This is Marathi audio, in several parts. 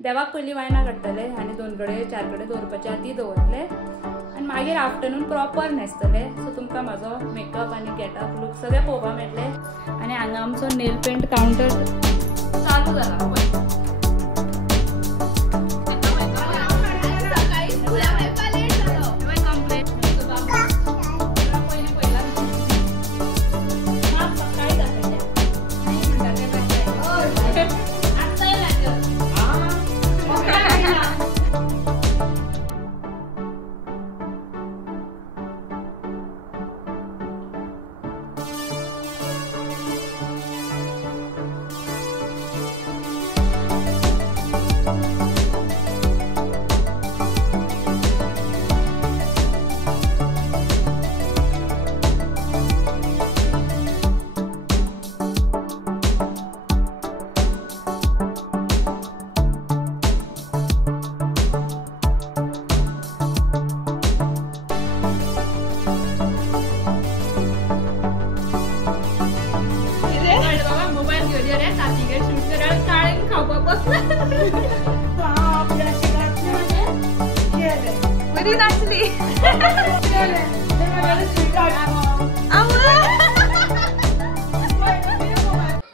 देवाक पयली वायना काडटले आनी 2 कडे 4 कडे दवरपाचे ती दवरले आनी मागीर आफ्टरनून प्रॉपर न्हेसतले। सो तुमकां म्हाजो मेकअप आनी गेटअप लूक सगळे पळोवपाक मेळटले। आनी हांगा आमचो नेल पेंट काउंटर चालू जाला पळय।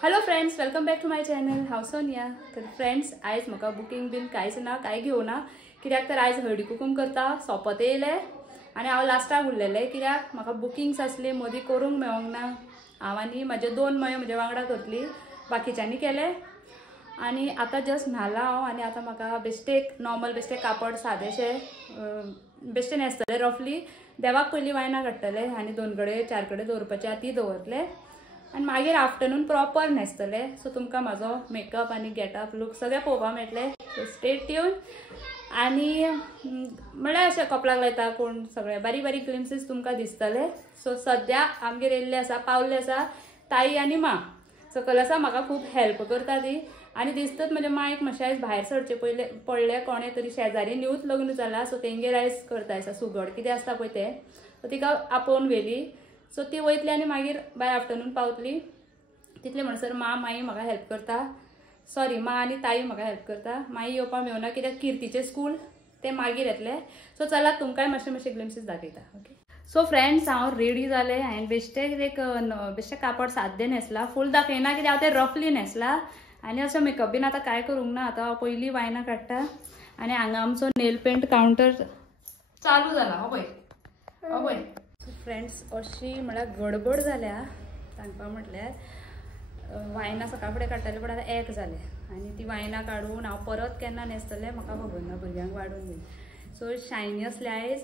Hello friends, welcome back to my channel हांव सोनिया। तर फ्रेंड्स, आयज म्हाका बुकींग बीन कांयच ना, कांय घेवना, कित्याक तर आयज हळदी कुकूम करता, सोंपत येयले आनी हांव लास्टाक उरलेलें कित्याक म्हाका बुकिंग्स आसली मदीं करूंक मेळोंक ना। हांव आनी म्हाजे 2 मायो म्हजे वांगडा करतली, बाकीच्यांनी केले आनी आतां जस्ट न्हालां हांव आनी आतां म्हाका बेश्टेक नॉर्मल बेश्टे कापड सादेशे बेश्टे न्हेसतले। रफली देवाक पयली वायना काडटले आनी 2 कडे 4 कडे दवरपाचे ती दवरले आनी मागीर आफ्टरनून प्रॉपर न्हेसतले। सो तुमकां म्हाजो मेकअप आनी गेटअप लूक सगळे पळोवपाक मेळटले। So stay tune. आनी म्हळ्यार अशें कपलाक लायता कोण सगळे बारीक बारीक ग्लिम्सीस तुमकां दिसतले। सो सद्या आमगेर येयल्ले आसा, पावल्ले आसा ताई आनी मा। सो कलसा म्हाका खूब हेल्प करता ती आनी दिसतात म्हणजे मायक मातशें आयज भायर सरचे पयले पडले कोणे तरी शेजारी न्यूच लग्न जालां। सो तेंगेर आयज करता आसा सुगड कितें आसता पळय तें। सो तिका आपोवन व्हेली। सो ती वयतली आनी मागीर बाय आफ्टरनून पावतली। तितले म्हणसर माई म्हाका हेल्प करता, सॉरी मा आनी ताई म्हाका हेल्प करता। माई येवपाक मेळना कित्याक किर्तीचे स्कूल ते मागीर येतले। सो चला तुमकांय मातशे ग्लिम्सीस दाखयता। ओके, सो फ्रेंड्स, हांव रेडी जालें। हांवें बेश्टे कापड साद्य न्हेसला, फूल दाखयना कित्याक हांव ते रफली न्हेसला आनी अशें मेकअप बीन आतां कांय करूंक ना। आतां पयली वायना काडटा आनी हांगा आमचो नेल पेंट काउंटर चालू जाला हो पळय। सो फ्रेंड्स, अशी म्हळ्यार गडबड जाल्या सांगपा म्हटल्यार वायना सकाळ फुडें काडटाले पण आतां 1 जालें आनी ती वायना काडून हांव परत केन्ना न्हेसतलें म्हाका खबर ना, भुरग्यांक वाडून बीन। सो शायनी असले आयज,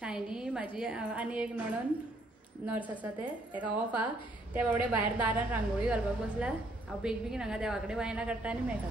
शायनी म्हाजी आनी एक नर्स आसा तेका ऑफ आहा, ते बाबडे भायर दारान रांगोळी घालपाक बसला। हांव बेगीन हांगा देवा कडेन वायना काडटा आनी मेळटा।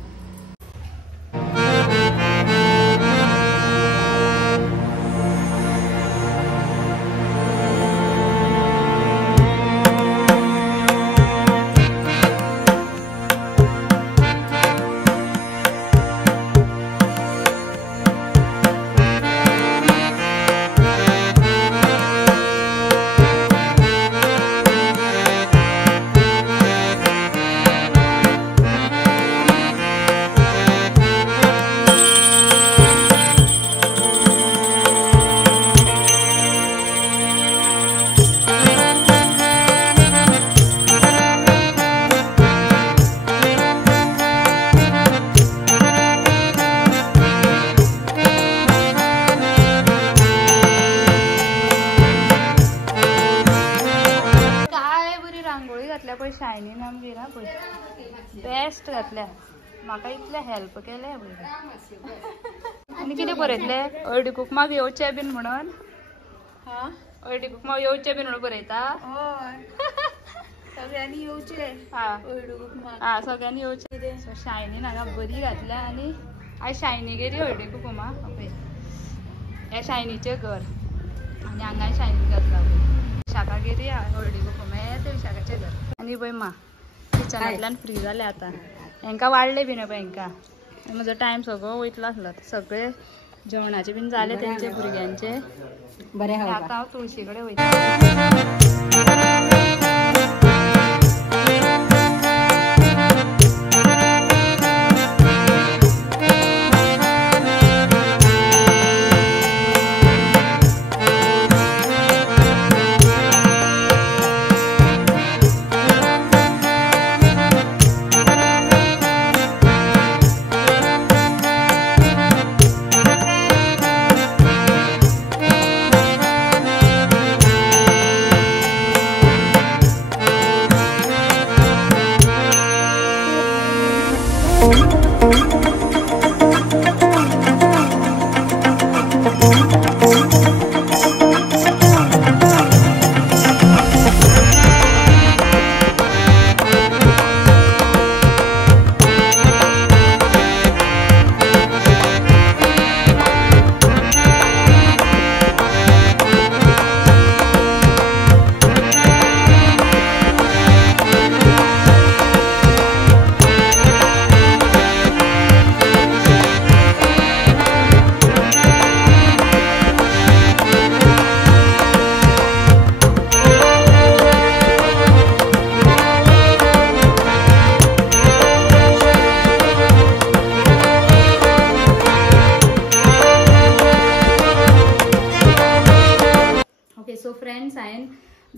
शायनी आमगे ना पळय बेस्ट घातल्या, म्हाका इतले हेल्प केले आनी कितें बरयतले हळदी कुकमाक येवचे बीन म्हणून। हळदी कुकमाक येवचे बीन म्हणून बरयता। सगळ्यांनी येवचे। हळदी कुकमाक सगळ्यांनी येवचे। सो शायनीन हांगा बरी घातल्या आनी आयज शायनी गेली हळदी कुकमा। हे शायनीचे घर आनी हांगा शायनी घातला विशाखा गेली हळदी कुकमा, हे ते विशाखाचे घर। आनी पळय मा किचनांतल्यान फ्री जाले आतां, हेंकां वाडले बीन पळय हेंकां। म्हजो टायम सगळो वयतलो आसलो, सगळे जेवणाचे बीन जाले तेंचे भुरग्यांचे बरें। आतां हांव तुळशी कडेन वयता।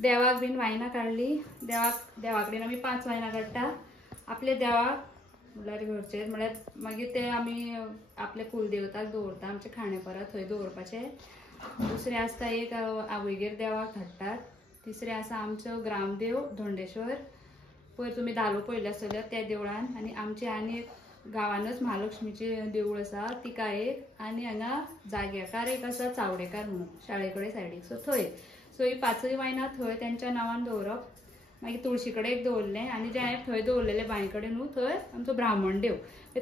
देवाक बीन वायना काढली. देवा कडेन आमी 5 वायना काडटा. आपले देवाक म्हळ्यार घरचे म्हळ्यार मागीर ते आमी आपले कुलदेवताक दवरता. आमचे खांडेपारा थंय दवरपाचे. दुसरे आसता एक आवयगेर देवाक धाडटात. तिसरे आसा आमचो ग्रामदेव धोंडेश्वर. पयर तुमी धालो पळयले आसतले त्या देवळान. आनी आमची आनी एक गांवानच महालक्ष्मीचें देवूळ आसा तिका एक. आनी हांगा जाग्याकार एक आसा चावडेकार म्हणून शाळे कडेन सायडीक. सो थंय ही 5 वायना थंय तेंच्या नांवान दवरप. मागीर तुळशी कडेन एक दवरलें. आनी जे हांवें थंय दवरलेले बांय कडेन न्हू थंय आमचो ब्राह्मण देव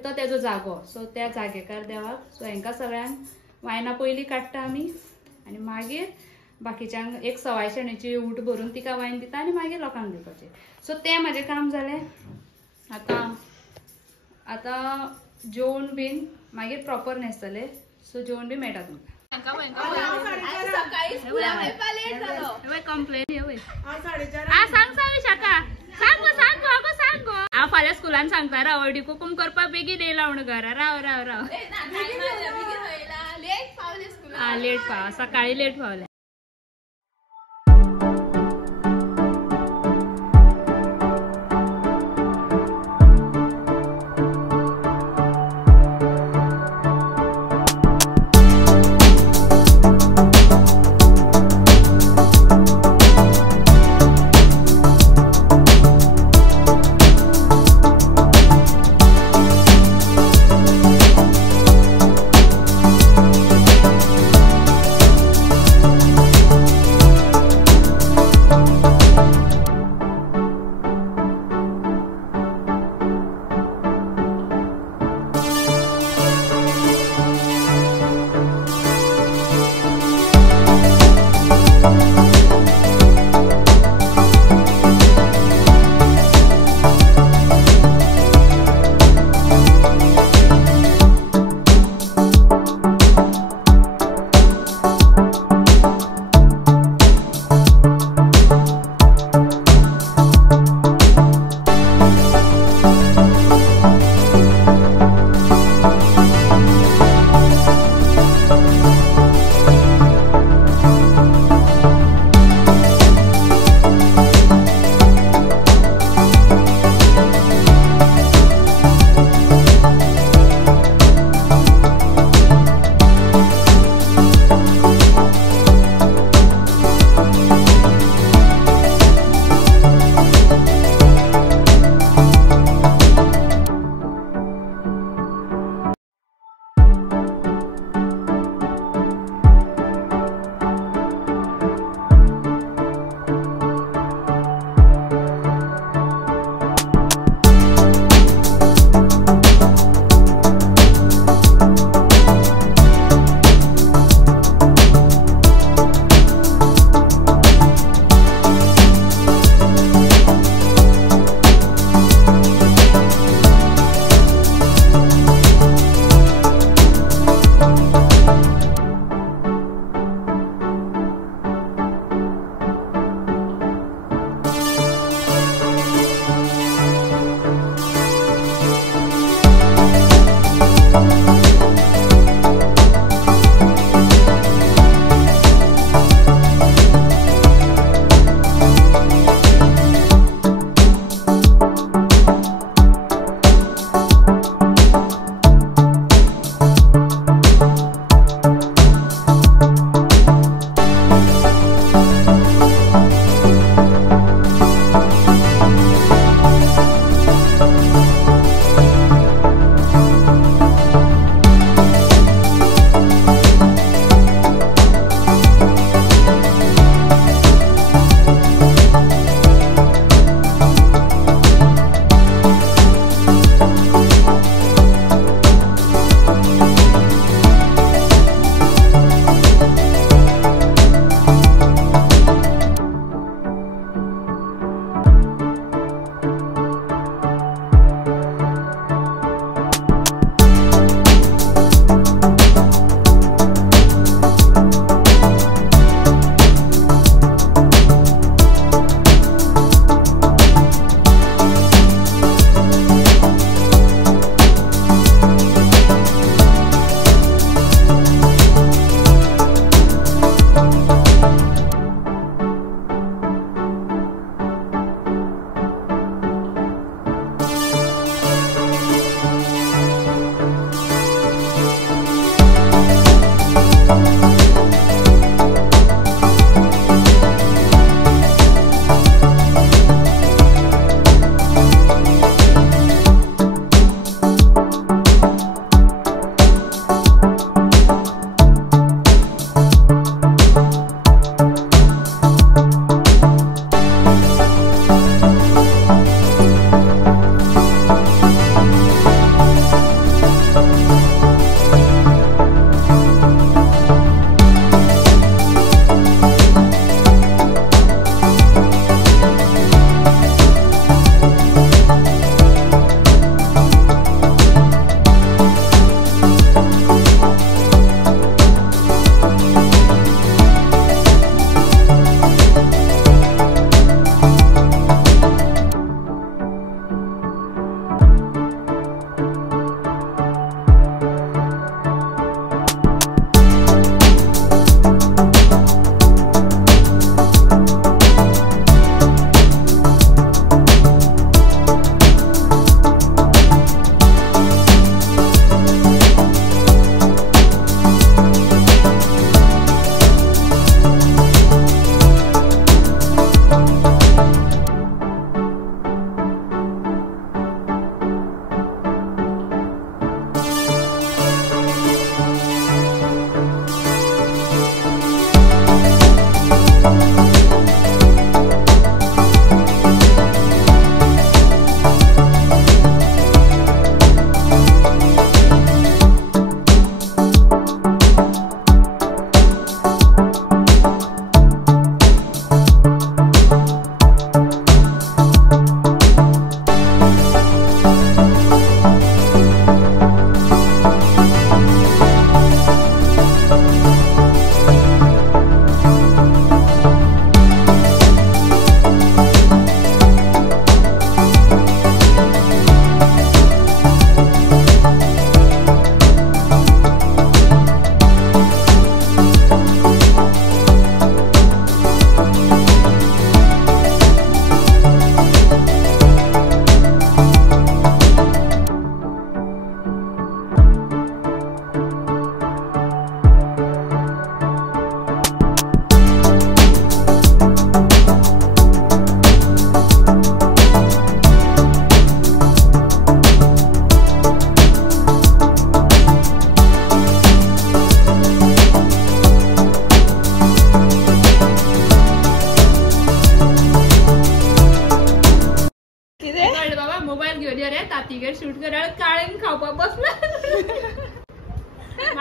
तो तेजो जागो. सो त्या जागेकार देवाक सो हांकां सगळ्यांक वायना पयलीं काडटा आमी. आनी मागीर बाकीच्यांक एक सवाय शेणीची उट भरून तिका वायन दिता आनी मागीर लोकांक दिवपाचें. सो तें म्हाजें काम जालें. आतां जेवण बीन मागीर प्रॉपर न्हेसतले. सो जेवण बी मेळटा तुमकां. हांव फाल्यां स्कुलान सांगता राव हळदी कुकूम करपाक बेगीन येयला म्हणून घरा. राव लेट पाव सकाळी लेट पावले.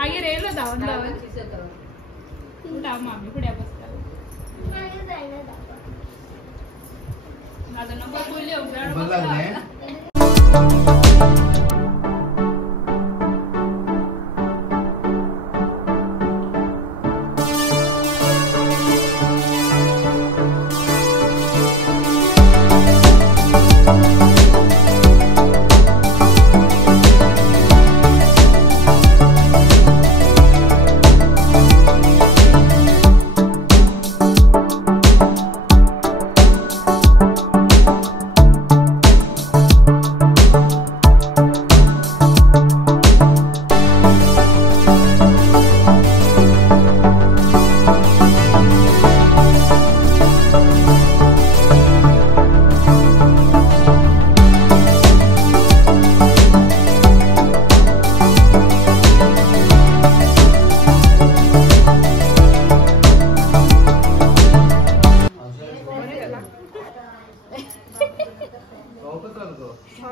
मागीर येयलो धांवन धांवन उठा मामी फुड्या बसता माझा नंबर बोलले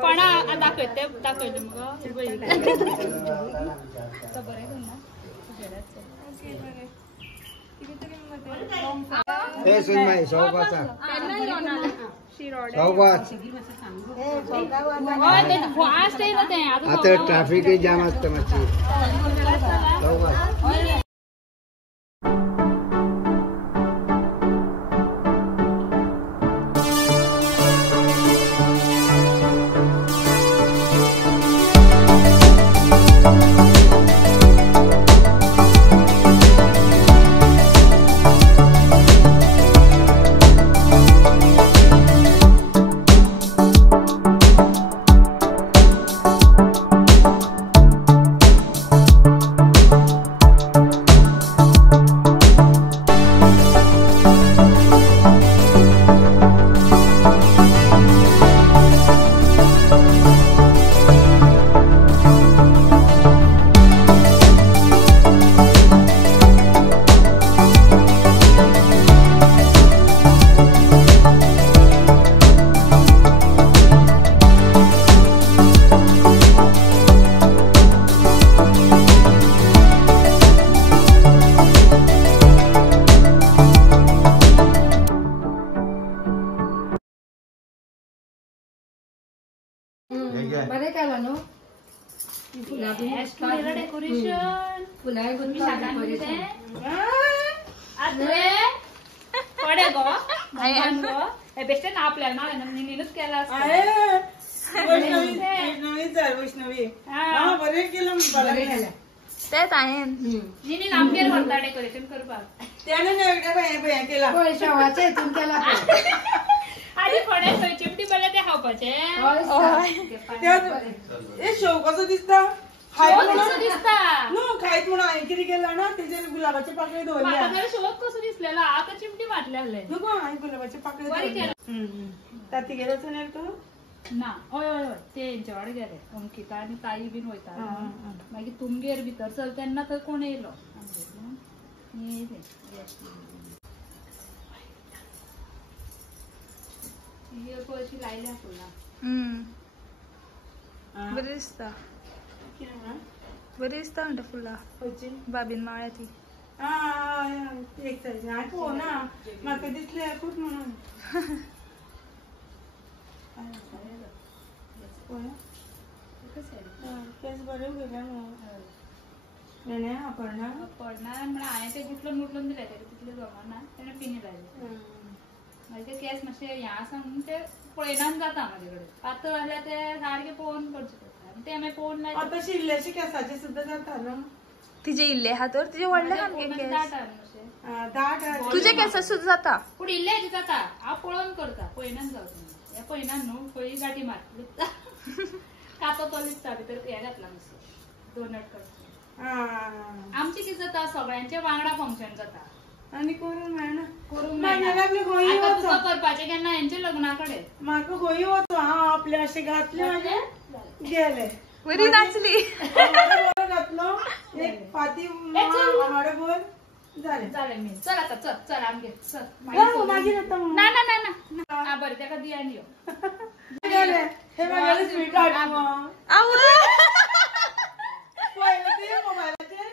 पण दाखवते मग आता ट्रॅफिक जाम असतं मागची बरे केला न्हू डेकोरेशन फुलाय पडे गो बेस्ट ना आपल्याला ना नेनूच केला वैष्णवी बरे केलं तेच आहे नी आमगेर म्हणता डेकोरेशन करपाक त्याने केला शेवाचे इथून केला आधी थोडे सोय चिमटी पडले ते खावपाचे शेव कसं दिसता दिसता खायत म्हणून किती केला ना त्याचे गुलाबाचे पाकळे धरले शोध कसं दिसलेला आता चिमटी वाटले नको गुलाबाचे पाकळे ताती गेलाच नाही तू ना होय होय होय ते यांच्यावाडे गेले अंकिता आणि ताई बीन वयता मागीर तुमगेर भितर चल तेन्ना थंय कोण येयलो अशी लायल्या फुलां बरी दिसता बरी दिसता म्हणटा फुलां बाबीन माळ्या ती एक हो ना म्हाका दिसले खूप म्हणून केस बरे उगले मग पडणार म्हणून हांवें ते गुटलून गुटलून दिले तितले जमना तेणे पिनी लायले मागीर ते केस मातशे हें आसा म्हणून ते पळयनान जाता म्हाजे कडेन पातळ जाल्यार ते सारके पळोवन करचे पडटा आनी ते मागीर पळोवन लायता आता शिल्ल्याचे केसाचे सुद्धा जाता ना तिचे इल्ले हा तर तिचे व्हडले दाट तुझे केस सुद्धा जाता पूण इल्ले हेजे जाता हांव पळोवन करता पळयनान जावता हे पळयनान न्हू पळय गाठी मार कातो तो लिपता भितर हे घातला मातसो डोनट करता आमचे कितें जाता सगळ्यांचे वांगडा फंक्शन जाता आणि करून मेळना करूंक मेळना करपाचें केन्ना हेंचे लग्ना कडेन म्हाका खंय वचो हांव आपले अशें घातले मागीर गेले बरी नाचली बरो घातलो एक फाती आमाडे बोल जालें जालें मी चल आता चल चल आमगे चल मागीर येता ना ना ना ना आ बरें तेका दी आनी यो गेले हे मागीर स्वीट हाडून आवय पळयलें ते मोबायलाचेर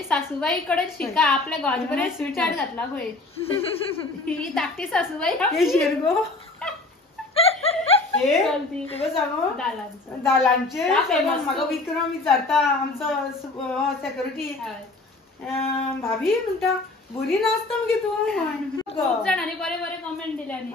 माझी सासूबाई कडे शिका आपल्या गॉजबरे स्वीट चाट घातला होय ही धाकटी सासूबाई हे शेरगो हे तुला सांगू दालांचे म्हाका विक्रम विचारता आमचो सेक्युरिटी भाभी म्हणटा बरी नाचता मगे तू खूप जणांनी बरे बरे कमेंट दिल्यानी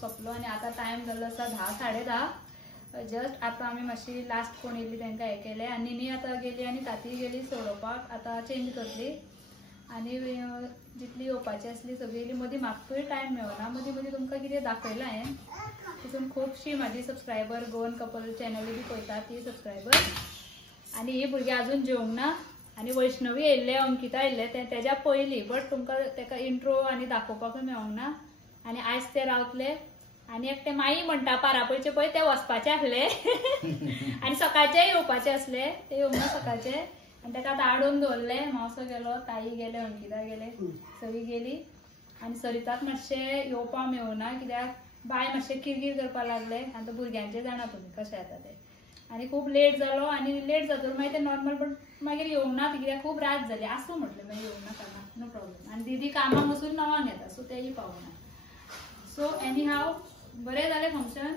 सोपलो आणि आता टाइम जालो आसा 10:30 जस्ट आता आम्ही मातशी लास्ट कोण येयली तांकां हे केले आनी नी आता गेली आणि ताती गेली सोडोवपाक आता चेंज करतली आणि जितली येवपाची आसली सगळी येयली मदीं म्हाका टाइम मेळना मदीं मदीं तुमकां कितें दाखयलां हांवें तितून खुबशीं म्हाजी सबस्क्रायबर गोवन कपल चॅनली बी पळयतात ती सबस्क्रायबर आणि ही भुरगीं अजून जेवंक ना आणि वैष्णवी येयल्ले अंकिता येयल्ले तेज्या पयलीं बट तुमकां तेका इंट्रो आनी दाखोवपाकूय मेळोंक ना आणि आज ते रावतले आणि एक ते माई म्हणटा पारापळचे पळय ते वचपाचे आसले आणि सकाळचे येवपाचे असले ते येवंक ना सकाळचे आणि ताका आतां हाडून दवरले मावसो गेलो ताई गेले अंकिता गेले सगळी गेली आणि सरिताक मातशें येवपाक मेळना कित्याक बाय मातशें किरकीर करपाक लागले आनी तो भुरग्यांचे जाणा तुमी कशें जाता ते आणि खूब लेट जालो आणि लेट जातकीर मागीर ते नॉर्मल बट मागीर येवंक ना कित्याक खूब रात जाली आसूं म्हटलें मागीर येवंक नाका नो प्रॉब्लेम आणि दीदी कामाक वचून 9 येता सो तेय पावना सो एनी हाव बरें जालें फंक्शन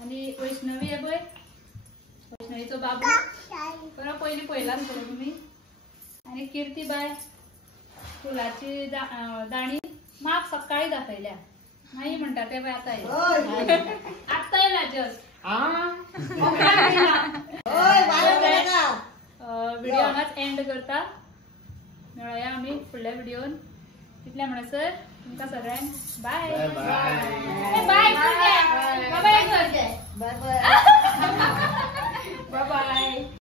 आणि वैष्णवी हे पळय वैष्णवीचो बाबू बरो पयलीं पळयलां न्हू तुमी आणि कीर्ती बाय फुलाची दाणी म्हाका सकाळी दाखयल्या माई म्हणटा ते पळय आतां येयला जस्ट व्हिडिओ हांगाच एंड करता मेळया आमी फुडल्या व्हिडिओन तितल्या म्हणसर तुमकां सगळ्यांक बाय बाय बाय बाय